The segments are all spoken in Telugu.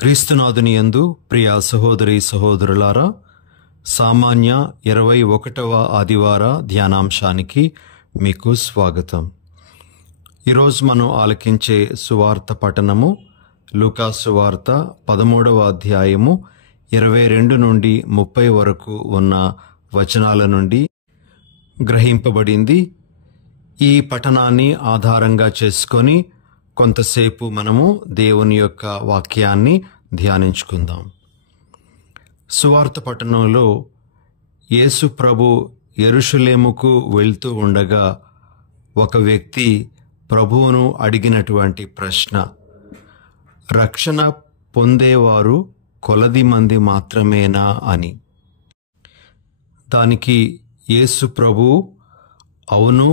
క్రీస్తునాథుని యందు ప్రియ సహోదరి సహోదరులారా, సామాన్య 21వ ఆదివార ధ్యానాంశానికి మీకు స్వాగతం. ఈరోజు మనం ఆలకించే సువార్త పఠనము లూకా సువార్త 13వ అధ్యాయము 22 నుండి 30 వరకు ఉన్న వచనాల నుండి గ్రహింపబడింది. ఈ పఠనాన్ని ఆధారంగా చేసుకొని కొంతసేపు మనము దేవుని యొక్క వాక్యాన్ని ధ్యానించుకుందాం. సువార్త పట్టణంలో యేసు ప్రభు యెరూషలేముకు వెళ్తూ ఉండగా ఒక వ్యక్తి ప్రభువును అడిగినటువంటి ప్రశ్న, రక్షణ పొందేవారు కొలది మంది మాత్రమేనా అని. దానికి యేసు ప్రభు అవును,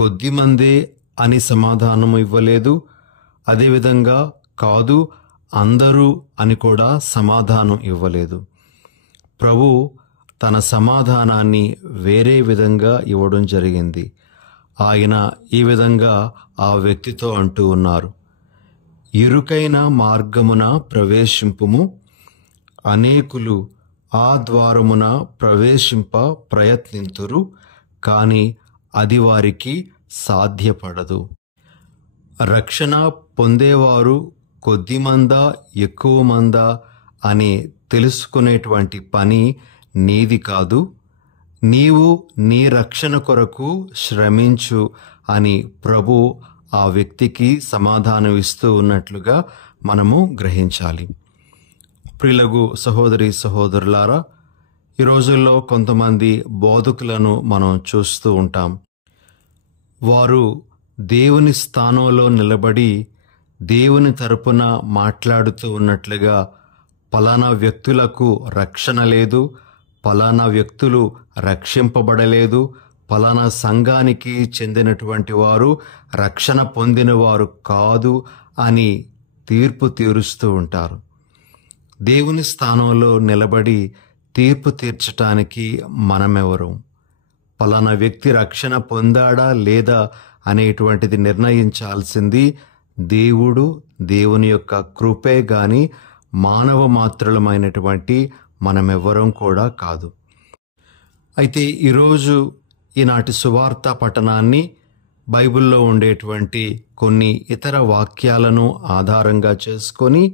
కొద్దిమందే అని సమాధానం ఇవ్వలేదు. అదేవిధంగా కాదు, అందరూ అని కూడా సమాధానం ఇవ్వలేదు. ప్రభు తన సమాధానాన్ని వేరే విధంగా ఇవ్వడం జరిగింది. ఆయన ఈ విధంగా ఆ వ్యక్తితో అంటూ ఉన్నారు, ఇరుకైన మార్గమున ప్రవేశింపుము, అనేకులు ఆ ద్వారమున ప్రవేశింప ప్రయత్నింతురు, కానీ అది వారికి సాధ్యపడదు. రక్షణ పొందేవారు కొద్దిమందా ఎక్కువ మందా అని తెలుసుకునేటువంటి పని నీది కాదు. నీవు నీ రక్షణ కొరకు శ్రమించు అని ప్రభు ఆ వ్యక్తికి సమాధానం ఇస్తూ ఉన్నట్లుగా మనము గ్రహించాలి. ప్రియులకు సహోదరి సహోదరులారా, ఈ రోజుల్లో కొంతమంది బోధకులను మనం చూస్తూ ఉంటాం. వారు దేవుని స్థానంలో నిలబడి దేవుని తరపున మాట్లాడుతూ ఉన్నట్లుగా పలానా వ్యక్తులకు రక్షణ లేదు, పలానా వ్యక్తులు రక్షింపబడలేదు, పలానా సంఘానికి చెందినటువంటి వారు రక్షణ పొందినవారు కాదు అని తీర్పు తీరుస్తూ ఉంటారు. దేవుని స్థానంలో నిలబడి తీర్పు తీర్చటానికి మనమెవరు? పలానా వ్యక్తి రక్షణ పొందాడా లేదా అనేటువంటిది నిర్ణయించాల్సింది దేవుడు, దేవుని యొక్క కృపే గాని మానవ మాత్రులమైనటువంటి మనమెవ్వరం కూడా కాదు. అయితే ఈరోజు ఈనాటి సువార్త పఠనాన్ని బైబిల్లో ఉండేటువంటి కొన్ని ఇతర వాక్యాలను ఆధారంగా చేసుకొని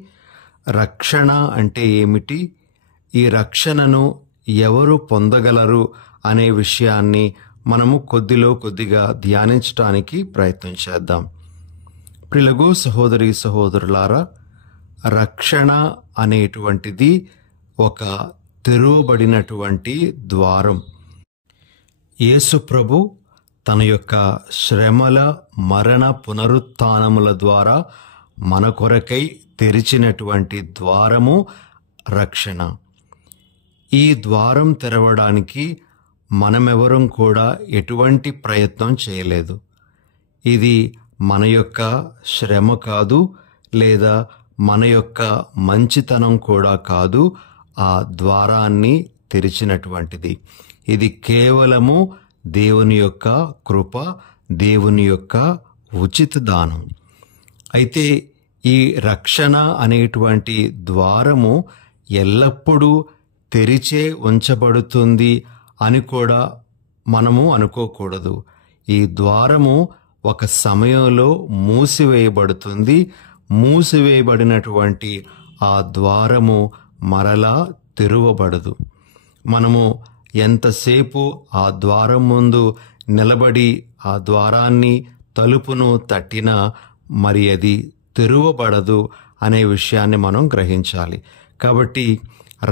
రక్షణ అంటే ఏమిటి, ఈ రక్షణను ఎవరు పొందగలరు అనే విషయాన్ని మనము కొద్దిగా ధ్యానించడానికి ప్రయత్నం చేద్దాం. ప్రియులకు సహోదరి సహోదరులారా, రక్షణ అనేటువంటిది ఒక తెరువబడినటువంటి ద్వారం. యేసు ప్రభు తన యొక్క శ్రమల, మరణ, పునరుత్థానముల ద్వారా మన కొరకై తెరిచినటువంటి ద్వారము రక్షణ. ఈ ద్వారం తెరవడానికి మనమెవరం కూడా ఎటువంటి ప్రయత్నం చేయలేదు. ఇది మన యొక్క శ్రమ కాదు, లేదా మన యొక్క మంచితనం కూడా కాదు ఆ ద్వారాన్ని తెరిచినటువంటిది. ఇది కేవలము దేవుని యొక్క కృప, దేవుని యొక్క ఉచిత దానం. అయితే ఈ రక్షణ అనేటువంటి ద్వారము ఎల్లప్పుడూ తెరిచే ఉంచబడుతుంది అని కూడా మనము అనుకోకూడదు. ఈ ద్వారము ఒక సమయంలో మూసివేయబడుతుంది. మూసివేయబడినటువంటి ఆ ద్వారము మరలా తెరువబడదు. మనము ఎంతసేపు ఆ ద్వారం ముందు నిలబడి ఆ ద్వారాన్ని, తలుపును తట్టినా మరి అది తెరువబడదు అనే విషయాన్ని మనం గ్రహించాలి. కాబట్టి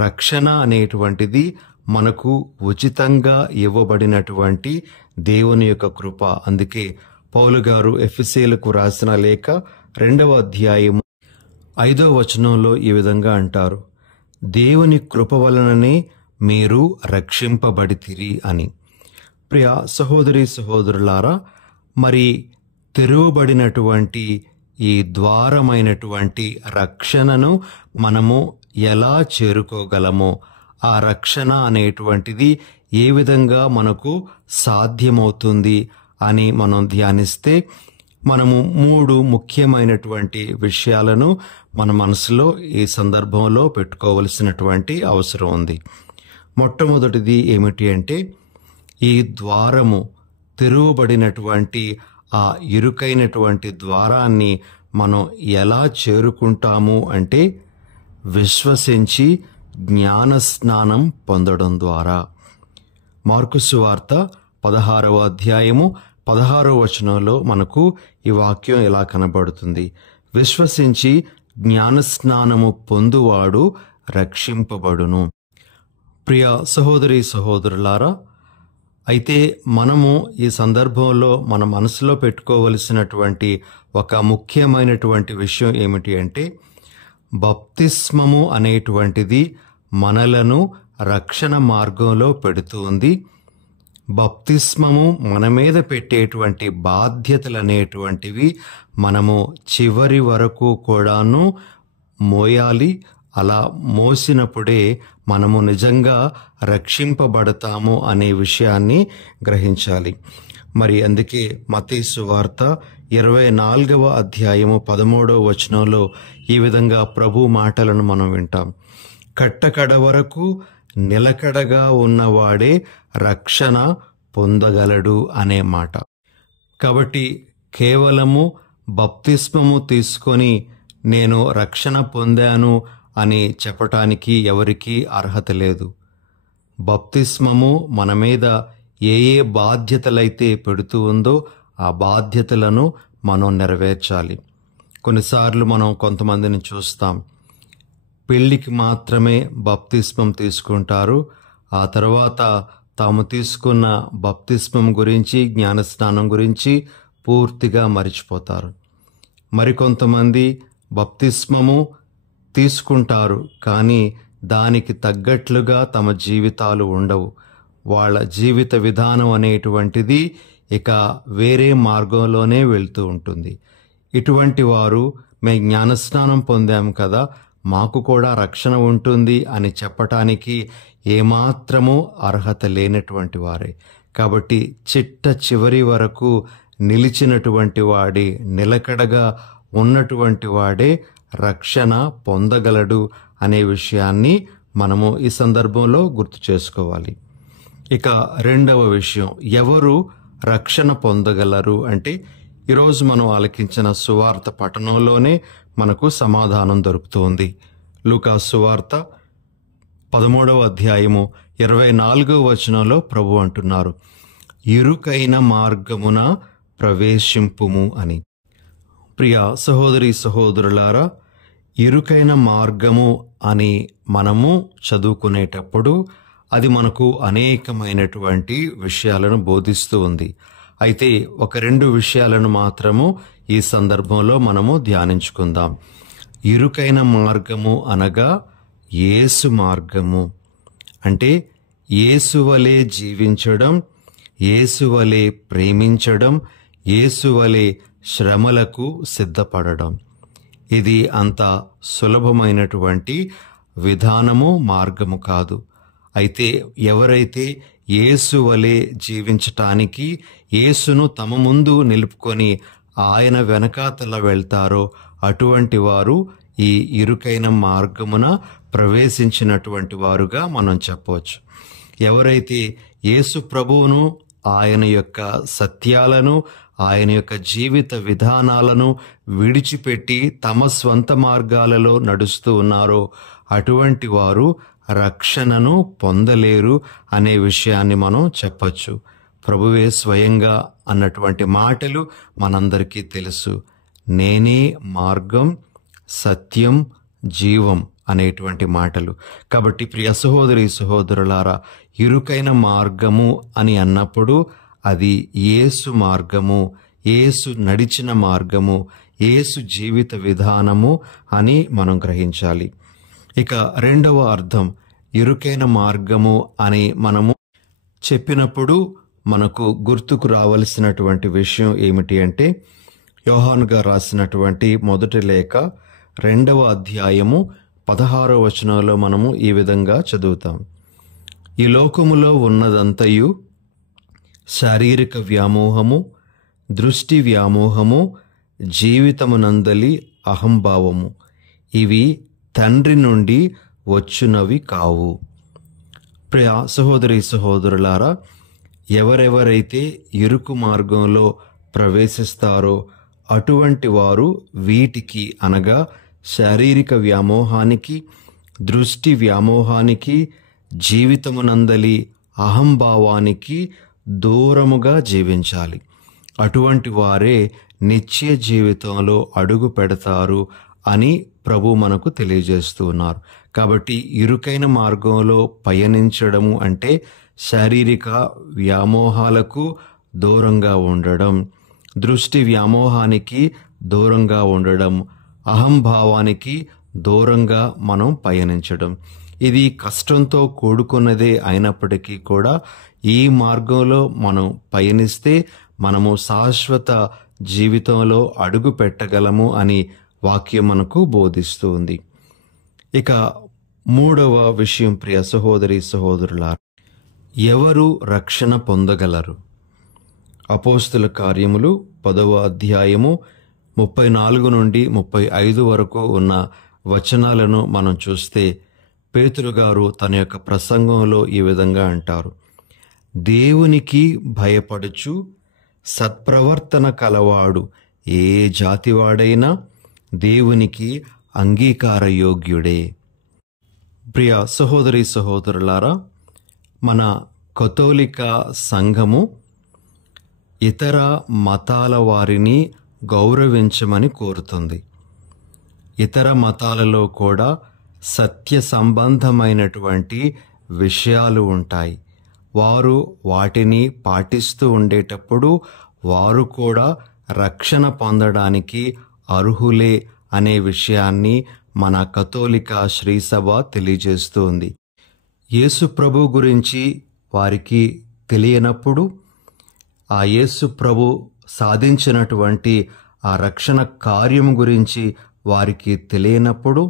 రక్షణ అనేటువంటిది మనకు ఉచితంగా ఇవ్వబడినటువంటి దేవుని యొక్క కృప. అందుకే పౌలు గారు ఎఫెసీయులకు రాసిన లేఖ 2వ అధ్యాయము 5వ వచనంలో ఈ విధంగా అంటారు, దేవుని కృప వలననే మీరు రక్షింపబడితిరి అని. ప్రియ సహోదరి సహోదరులారా, మరి తెరువబడినటువంటి ఈ ద్వారమైనటువంటి రక్షణను మనము ఎలా చేరుకోగలమో, ఆ రక్షణ అనేటువంటిది ఏ విధంగా మనకు సాధ్యమవుతుంది అని మనం ధ్యానిస్తే మనము 3 ముఖ్యమైనటువంటి విషయాలను మన మనసులో ఈ సందర్భంలో పెట్టుకోవలసినటువంటి అవసరం ఉంది. మొట్టమొదటిది ఏమిటి అంటే, ఈ ద్వారము తెరువబడినటువంటి ఆ ఇరుకైనటువంటి ద్వారాన్ని మనం ఎలా చేరుకుంటాము అంటే, విశ్వసించి జ్ఞానస్నానం పొందడం ద్వారా. మార్కు సువార్త 16వ అధ్యాయము 16వ వచనంలో మనకు ఈ వాక్యం ఎలా కనబడుతుంది. విశ్వసించి జ్ఞానస్నానము పొందువాడు రక్షింపబడును. ప్రియ సహోదరి సహోదరులారా, అయితే మనము ఈ సందర్భంలో మన మనసులో పెట్టుకోవలసినటువంటి ఒక ముఖ్యమైనటువంటి విషయం ఏమిటి అంటే, బప్తిస్మము అనేటువంటిది మనలను రక్షణ మార్గంలో పెడుతూ ఉంది. బప్తిస్మము మన మీద పెట్టేటువంటి బాధ్యతలు అనేటువంటివి మనము చివరి వరకు కూడాను మోయాలి. అలా మోసినప్పుడే మనము నిజంగా రక్షింపబడతాము అనే విషయాన్ని గ్రహించాలి. మరి అందుకే మత్తయి సువార్త 24వ అధ్యాయము 13వ వచనంలో ఈ విధంగా ప్రభు మాటలను మనం వింటాం. కట్టకడ వరకు నిలకడగా ఉన్నవాడే రక్షణ పొందగలడు అనే మాట. కాబట్టి కేవలము బప్తిస్మము తీసుకొని నేను రక్షణ పొందాను అని చెప్పటానికి ఎవరికీ అర్హత లేదు. బప్తిస్మము మన మీద ఏ ఏ బాధ్యతలైతే పెడుతూ ఉందో ఆ బాధ్యతలను మనం నెరవేర్చాలి. కొన్నిసార్లు మనం కొంతమందిని చూస్తాం, పెళ్లికి మాత్రమే బప్తిస్మం తీసుకుంటారు. ఆ తర్వాత తాము తీసుకున్న బప్తిస్మం గురించి, జ్ఞానస్నానం గురించి పూర్తిగా మరిచిపోతారు. మరికొంతమంది బప్తిస్మము తీసుకుంటారు, కానీ దానికి తగ్గట్లుగా తమ జీవితాలు ఉండవు. వాళ్ళ జీవిత విధానం అనేటువంటిది ఇక వేరే మార్గంలోనే వెళ్తూ ఉంటుంది. ఇటువంటి వారు మేము జ్ఞానస్నానం పొందాం కదా, మాకు కూడా రక్షణ ఉంటుంది అని చెప్పటానికి ఏమాత్రము అర్హత లేనటువంటి వారే. కాబట్టి చిట్ట చివరి వరకు నిలిచినటువంటి వాడే, నిలకడగా ఉన్నటువంటి వాడే రక్షణ పొందగలడు అనే విషయాన్ని మనము ఈ సందర్భంలో గుర్తు చేసుకోవాలి. ఇక రెండవ విషయం, ఎవరు రక్షణ పొందగలరు అంటే, ఈరోజు మనం ఆలకించిన సువార్త పఠనంలోనే మనకు సమాధానం దొరుకుతుంది. లూకా సువార్త 13వ అధ్యాయము 24వ వచనంలో ప్రభు అంటున్నారు, ఇరుకైన మార్గమున ప్రవేశింపుము అని. ప్రియ సహోదరి సహోదరులారా, ఇరుకైన మార్గము అని మనము చదువుకునేటప్పుడు అది మనకు అనేకమైనటువంటి విషయాలను బోధిస్తూ ఉంది. అయితే ఒక 2 విషయాలను మాత్రము ఈ సందర్భంలో మనము ధ్యానించుకుందాం. ఇరుకైన మార్గము అనగా యేసు మార్గము, అంటే యేసు వలె జీవించడం, యేసు వలె ప్రేమించడం, యేసు వలె శ్రమలకు సిద్ధపడడం. ఇది అంత సులభమైనటువంటి విధానము, మార్గము కాదు. అయితే ఎవరైతే యేసు వలె జీవించటానికి యేసును తమ ముందు నిలుపుకొని ఆయన వెనకాతల వెళ్తారో అటువంటి వారు ఈ ఇరుకైన మార్గమున ప్రవేశించినటువంటి వారుగా మనం చెప్పవచ్చు. ఎవరైతే యేసు ప్రభువును, ఆయన యొక్క సత్యాలను, ఆయన యొక్క జీవిత విధానాలను విడిచిపెట్టి తమ స్వంత మార్గాలలో నడుస్తూ ఉన్నారో అటువంటి వారు రక్షణను పొందలేరు అనే విషయాన్ని మనం చెప్పచ్చు. ప్రభువే స్వయంగా అన్నటువంటి మాటలు మనందరికీ తెలుసు. నేనే మార్గం, సత్యం, జీవం అనేటువంటి మాటలు. కాబట్టి ప్రియ సహోదరి సహోదరులారా, ఇరుకైన మార్గము అని అన్నప్పుడు అది యేసు మార్గము, యేసు నడిచిన మార్గము, యేసు జీవిత విధానము అని మనం గ్రహించాలి. ఇక రెండవ అర్థం, ఇరుకైన మార్గము అని మనము చెప్పినప్పుడు మనకు గుర్తుకు రావలసినటువంటి విషయం ఏమిటి అంటే, యోహాను గారు రాసినటువంటి మొదటి లేఖ 2వ అధ్యాయము 16వ వచనంలో మనము ఈ విధంగా చదువుతాం. ఈ లోకములో ఉన్నదంతయు శారీరక వ్యామోహము, దృష్టి వ్యామోహము, జీవితమునందలి అహంభావము, ఇవి తండ్రి నుండి వచ్చునవి కావు. ప్రియ సహోదరి సహోదరులారా, ఎవరెవరైతే ఇరుకు మార్గంలో ప్రవేశిస్తారో అటువంటి వారు వీటికి అనగా శారీరక వ్యామోహానికి, దృష్టి వ్యామోహానికి, జీవితమునందలి అహంభావానికి దూరముగా జీవించాలి. అటువంటి వారే నిత్య జీవితంలో అడుగు పెడతారు అని ప్రభు మనకు తెలియజేస్తూ ఉన్నారు. కాబట్టి ఇరుకైన మార్గంలో పయనించడము అంటే శారీరక వ్యామోహాలకు దూరంగా ఉండడం, దృష్టి వ్యామోహానికి దూరంగా ఉండడం, అహంభావానికి దూరంగా మనం పయనించడం. ఇది కష్టంతో కూడుకున్నదే అయినప్పటికీ కూడా ఈ మార్గంలో మనం పయనిస్తే మనము శాశ్వత జీవితంలో అడుగు పెట్టగలము అని వాక్యం మనకు బోధిస్తూ ఉంది. ఇక మూడవ విషయం, ప్రియ సహోదరి సహోదరులారా, ఎవరు రక్షణ పొందగలరు? అపోస్తుల కార్యములు 10వ అధ్యాయము 34 నుండి 35 వరకు ఉన్న వచనాలను మనం చూస్తే పేతురు గారు తన యొక్క ప్రసంగంలో ఈ విధంగా అంటారు: దేవునికి భయపడుచు సత్ప్రవర్తన కలవాడు ఏ జాతివాడైనా దేవునికి అంగీకారయోగ్యుడే. ప్రియ సహోదరి సహోదరులారా, మన కథోలిక సంఘము ఇతర మతాల వారిని గౌరవించమని కోరుతుంది. ఇతర మతాలలో కూడా సత్య సంబంధమైనటువంటి విషయాలు ఉంటాయి. వారు వాటిని పాటిస్తూ ఉండేటప్పుడు వారు కూడా రక్షణ పొందడానికి అర్హులే అనే విషయాన్ని మన కథోలిక శ్రీసభ తెలియజేస్తుంది. యేసు ప్రభు గురించి వారికి తెలియనప్పుడు, ఆ యేసు ప్రభు సాధించినటువంటి ఆ రక్షణ కార్యం గురించి వారికి తెలియనప్పుడు,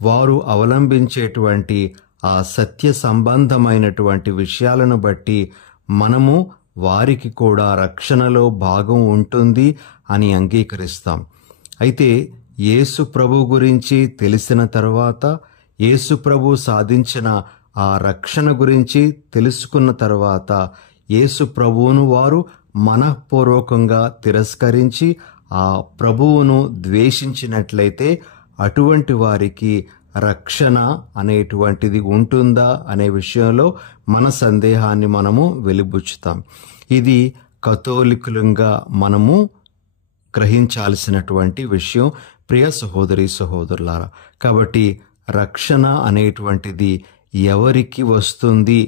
వారు అవలంబించేటువంటి ఆ సత్య సంబంధమైనటువంటి విషయాలను బట్టి మనము వారికి కూడా రక్షణలో భాగం ఉంటుంది అని అంగీకరిస్తాం. అయితే యేసు ప్రభు గురించి తెలిసిన తర్వాత, యేసు ప్రభు సాధించిన ఆ రక్షణ గురించి తెలుసుకున్న తర్వాత యేసు ప్రభువును వారు మనఃపూర్వకంగా తిరస్కరించి ఆ ప్రభువును ద్వేషించినట్లయితే అటువంటి వారికి రక్షణ అనేటువంటిది ఉంటుందా అనే విషయంలో మన సందేహాన్ని మనము వెలిబుచ్చుతాం. ఇది కథోలికులంగా మనము గ్రహించాల్సినటువంటి విషయం, ప్రియ సహోదరి సహోదరులారా. కాబట్టి రక్షణ అనేటువంటిది ఎవరికి వస్తుంది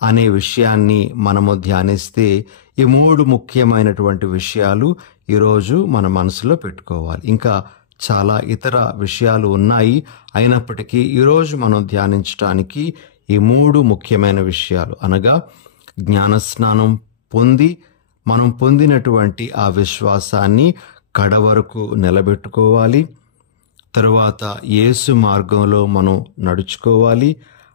అనే విషయాన్ని మనము ధ్యానిస్తే ఈ 3 ముఖ్యమైనటువంటి విషయాలు ఈరోజు మన మనసులో పెట్టుకోవాలి. ఇంకా చాలా ఇతర విషయాలు ఉన్నాయి, అయినప్పటికీ ఈరోజు మనం ధ్యానించడానికి ఈ 3 ముఖ్యమైన విషయాలు అనగా జ్ఞానస్నానం పొంది మనం పొందినటువంటి ఆ విశ్వాసాన్ని కడవరకు నిలబెట్టుకోవాలి. తరువాత యేసు మార్గంలో మనం నడుచుకోవాలి.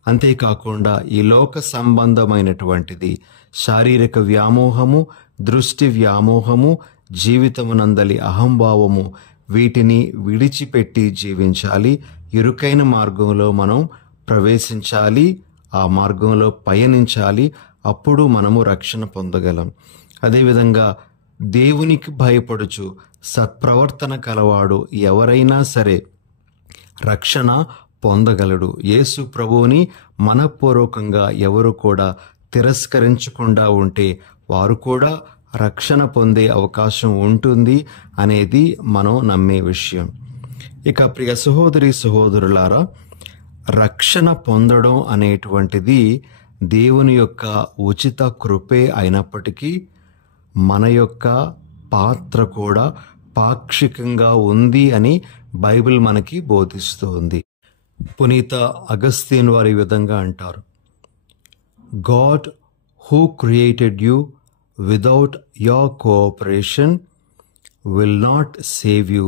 అంతేకాకుండా ఈ లోక సంబంధమైనటువంటిది శారీరక వ్యామోహము, దృష్టి వ్యామోహము, జీవితమునందలి అహంభావము, వీటిని విడిచిపెట్టి జీవించాలి. ఇరుకైన మార్గంలో మనం ప్రవేశించాలి, ఆ మార్గంలో పయనించాలి. అప్పుడు మనము రక్షణ పొందగలం. అదేవిధంగా దేవునికి భయపడుచు సత్ప్రవర్తన కలవాడు ఎవరైనా సరే రక్షణ పొందగలడు. యేసు ప్రభువుని మనఃపూర్వకంగా ఎవరు కూడా తిరస్కరించకుండా ఉంటే వారు కూడా రక్షణ పొందే అవకాశం ఉంటుంది అనేది మనం నమ్మే విషయం. ఇక ప్రియ సహోదరి సహోదరులారా, రక్షణ పొందడం అనేటువంటిది దేవుని యొక్క ఉచిత కృపే అయినప్పటికీ మన యొక్క పాత్ర కూడా పాక్షికంగా ఉంది అని బైబిల్ మనకి బోధిస్తూ ఉంది. పునీత అగస్తీన్ వారి విధంగా అంటారు: God who created you without your cooperation will not save you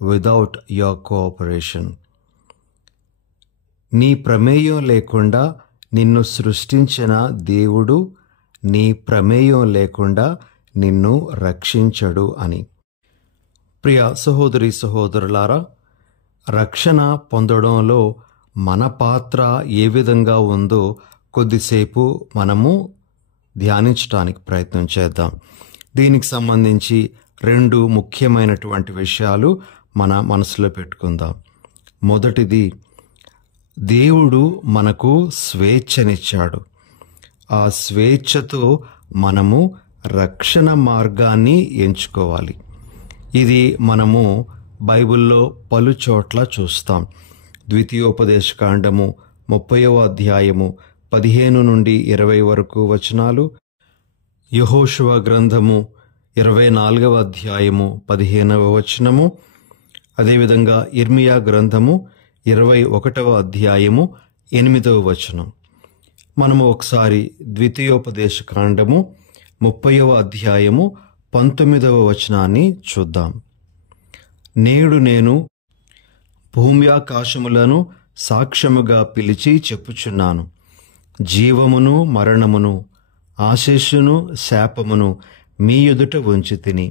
without your cooperation. నీ ప్రమేయం లేకుండా నిన్ను సృష్టించిన దేవుడు నీ ప్రమేయం లేకుండా నిన్ను రక్షించడు అని. ప్రియ సహోదరి సహోదరులారా, రక్షణ పొందడంలో మన పాత్ర ఏ విధంగా ఉందో కొద్దిసేపు మనము ధ్యానించడానికి ప్రయత్నం చేద్దాం. దీనికి సంబంధించి 2 ముఖ్యమైనటువంటి విషయాలు మన మనసులో పెట్టుకుందాం. మొదటిది, దేవుడు మనకు స్వేచ్ఛనిచ్చాడు. ఆ స్వేచ్ఛతో మనము రక్షణ మార్గాన్ని ఎంచుకోవాలి. ఇది మనము బైబిల్లో పలు చోట్ల చూస్తాం. ద్వితీయోపదేశకాండము 30వ అధ్యాయము 15 నుండి 20 వరకు వచనాలు, యెహోషువ గ్రంథము 24వ అధ్యాయము 15వ వచనము, అదేవిధంగా ఇర్మియా గ్రంథము 21వ అధ్యాయము 8వ వచనం. మనము ఒకసారి ద్వితీయోపదేశకాండము 30వ అధ్యాయము 19వ వచనాన్ని చూద్దాం. నేడు నేను భూమ్యాకాశములను సాక్ష్యముగా పిలిచి చెప్పుచున్నాను, జీవమును మరణమును ఆశీస్సును శాపమును మీ ఎదుట ఉంచితిని.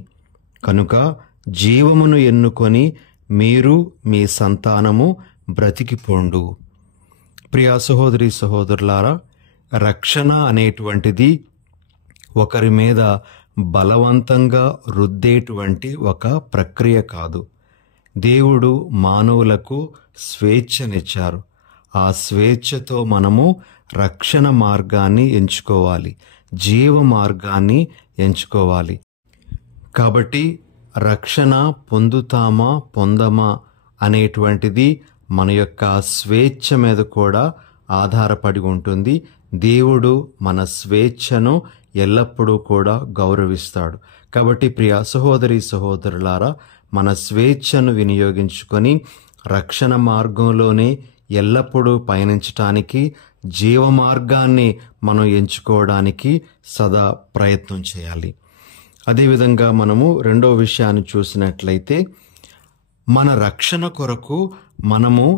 కనుక జీవమును ఎన్నుకొని మీరు మీ సంతానము బ్రతికిపోండు. ప్రియా సహోదరి సహోదరులారా, రక్షణ అనేటువంటిది ఒకరి మీద బలవంతంగా రుద్దేటువంటి ఒక ప్రక్రియ కాదు. దేవుడు మానవులకు స్వేచ్ఛనిచ్చారు. ఆ స్వేచ్ఛతో మనము రక్షణ మార్గాన్ని ఎంచుకోవాలి, జీవ మార్గాన్ని ఎంచుకోవాలి. కాబట్టి రక్షణ పొందమా అనేటువంటిది మన యొక్క స్వేచ్ఛ మీద కూడా ఆధారపడి ఉంటుంది. దేవుడు మన స్వేచ్ఛను ఎల్లప్పుడూ కూడా గౌరవిస్తాడు. కాబట్టి ప్రియ సహోదరి సహోదరులారా, మన స్వేచ్ఛను వినియోగించుకొని రక్షణ మార్గంలోనే ఎల్లప్పుడూ పయనించటానికి, జీవ మార్గాన్ని మనం ఎంచుకోవడానికి సదా ప్రయత్నం చేయాలి. అదేవిధంగా మనము 2వ విషయాన్ని చూసినట్లయితే, మన రక్షణ కొరకు మనము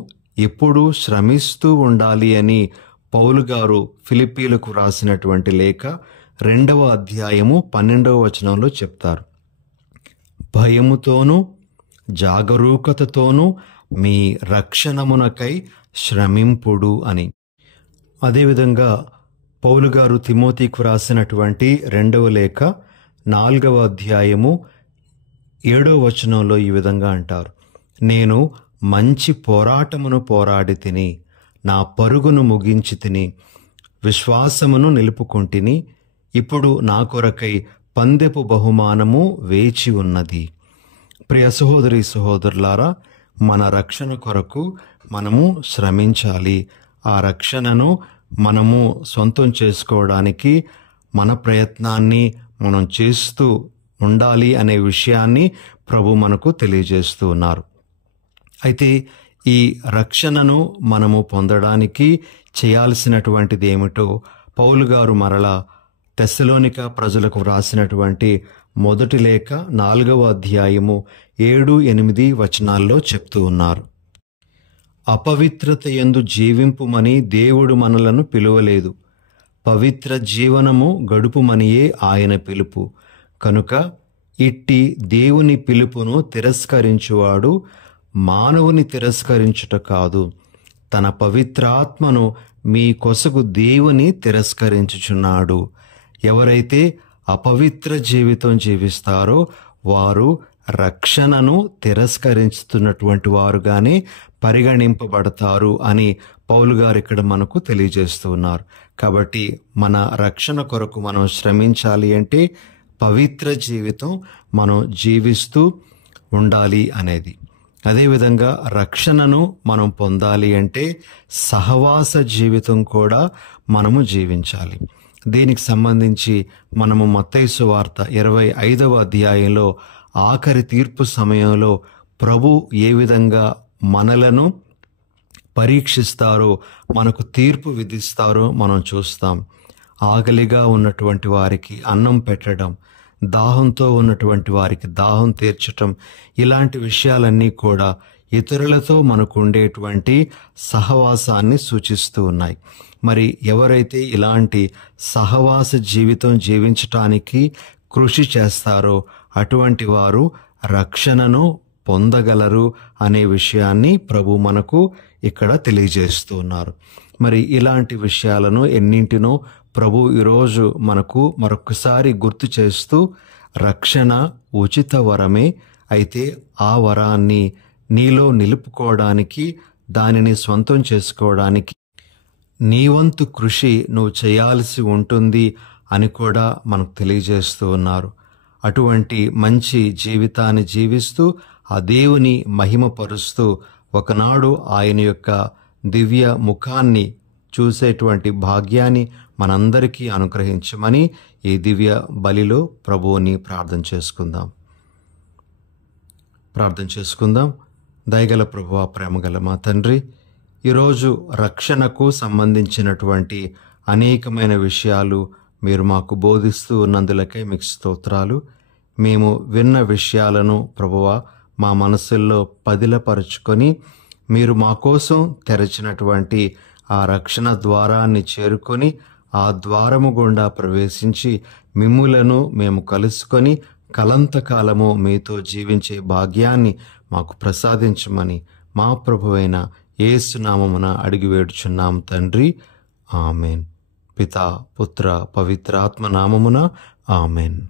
ఎప్పుడూ శ్రమిస్తూ ఉండాలి అని పౌలు గారు ఫిలిప్పీలకు రాసినటువంటి లేఖ 2వ అధ్యాయము 12వ వచనంలో చెప్తారు. భయముతోనూ జాగరూకతతోనూ మీ రక్షణమునకై శ్రమింపుడు అని. అదేవిధంగా పౌలు గారు తిమోతికి రాసినటువంటి 2వ లేఖ 4వ అధ్యాయము 7వ వచనంలో ఈ విధంగా అంటారు, నేను మంచి పోరాటమును పోరాడి తిని, నా పరుగును ముగించి తిని, విశ్వాసమును నిలుపుకొంటిని, ఇప్పుడు నా కొరకై పందెపు బహుమానము వేచి ఉన్నది. ప్రియ సహోదరి సహోదరులారా, మన రక్షణ కొరకు మనము శ్రమించాలి. ఆ రక్షణను మనము సొంతం చేసుకోవడానికి మన ప్రయత్నాన్ని మనం చేస్తూ ఉండాలి అనే విషయాన్ని ప్రభు మనకు తెలియజేస్తూ ఉన్నారు. అయితే ఈ రక్షణను మనము పొందడానికి చేయాల్సినటువంటిది ఏమిటో పౌలు గారు మరలా తెస్సలోనిక ప్రజలకు వ్రాసినటువంటి 1 లేఖ 4వ అధ్యాయము 7-8 వచనాల్లో చెప్తూ ఉన్నారు. అపవిత్రత యందు జీవింపుమని దేవుడు మనలను పిలువలేదు, పవిత్ర జీవనము గడుపుమనియే ఆయన పిలుపు. కనుక ఇట్టి దేవుని పిలుపును తిరస్కరించువాడు మానవుని తిరస్కరించుట కాదు, తన పవిత్రాత్మను మీ కొసగు దేవుని తిరస్కరించుచున్నాడు. ఎవరైతే అపవిత్ర జీవితం జీవిస్తారో వారు రక్షణను తిరస్కరిస్తున్నటువంటి వారుగానే పరిగణింపబడతారు అని పౌలు గారు ఇక్కడ మనకు తెలియజేస్తూ ఉన్నారు. కాబట్టి మన రక్షణ కొరకు మనం శ్రమించాలి అంటే పవిత్ర జీవితం మనం జీవిస్తూ ఉండాలి అనేది. అదేవిధంగా రక్షణను మనం పొందాలి అంటే సహవాస జీవితం కూడా మనము జీవించాలి. దీనికి సంబంధించి మనము మత్తయి సువార్త 25వ అధ్యాయంలో ఆఖరి తీర్పు సమయంలో ప్రభు ఏ విధంగా మనలను పరీక్షిస్తారో, మనకు తీర్పు విధిస్తారో మనం చూస్తాం. ఆకలిగా ఉన్నటువంటి వారికి అన్నం పెట్టడం, దాహంతో ఉన్నటువంటి వారికి దాహం తీర్చటం, ఇలాంటి విషయాలన్నీ కూడా ఇతరులతో మనకు ఉండేటువంటి సహవాసాన్ని సూచిస్తూ ఉన్నాయి. మరి ఎవరైతే ఇలాంటి సహవాస జీవితం జీవించటానికి కృషి చేస్తారో అటువంటి వారు రక్షణను పొందగలరు అనే విషయాన్ని ప్రభు మనకు ఇక్కడ తెలియజేస్తూ ఉన్నారు. మరి ఇలాంటి విషయాలను ఎన్నింటినో ప్రభు ఈరోజు మనకు మరొకసారి గుర్తు చేస్తూ, రక్షణ ఉచిత వరమే, అయితే ఆ వరాన్ని నీలో నిలుపుకోవడానికి, దానిని స్వంతం చేసుకోవడానికి నీ వంతు కృషి నువ్వు చేయాల్సి ఉంటుంది అని కూడా మనకు తెలియజేస్తూ ఉన్నారు. అటువంటి మంచి జీవితాన్ని జీవిస్తూ ఆ దేవుని మహిమపరుస్తూ ఒకనాడు ఆయన యొక్క దివ్య ముఖాన్ని చూసేటువంటి భాగ్యాన్ని మనందరికీ అనుగ్రహించమని ఈ దివ్య బలిలో ప్రభువుని ప్రార్థన చేసుకుందాం. దయగల ప్రభువా, ప్రేమగల మా తండ్రి, ఈరోజు రక్షణకు సంబంధించినటువంటి అనేకమైన విషయాలు మీరు మాకు బోధిస్తూ ఉన్నందులకై మీకు స్తోత్రాలు. మేము విన్న విషయాలను ప్రభువా మా మనసుల్లో పదిలపరుచుకొని, మీరు మా కోసం తెరచినటువంటి ఆ రక్షణ ద్వారాన్ని చేరుకొని, ఆ ద్వారము గుండా ప్రవేశించి మిమ్ములను మేము కలుసుకొని కలంతకాలము మీతో జీవించే భాగ్యాన్ని మాకు ప్రసాదించమని మా ప్రభువైన యేసు నామమున అడిగి వేడుచున్నాం తండ్రి. ఆమెన్. పితా, పుత్ర, పవిత్రాత్మ నామమున ఆమెన్.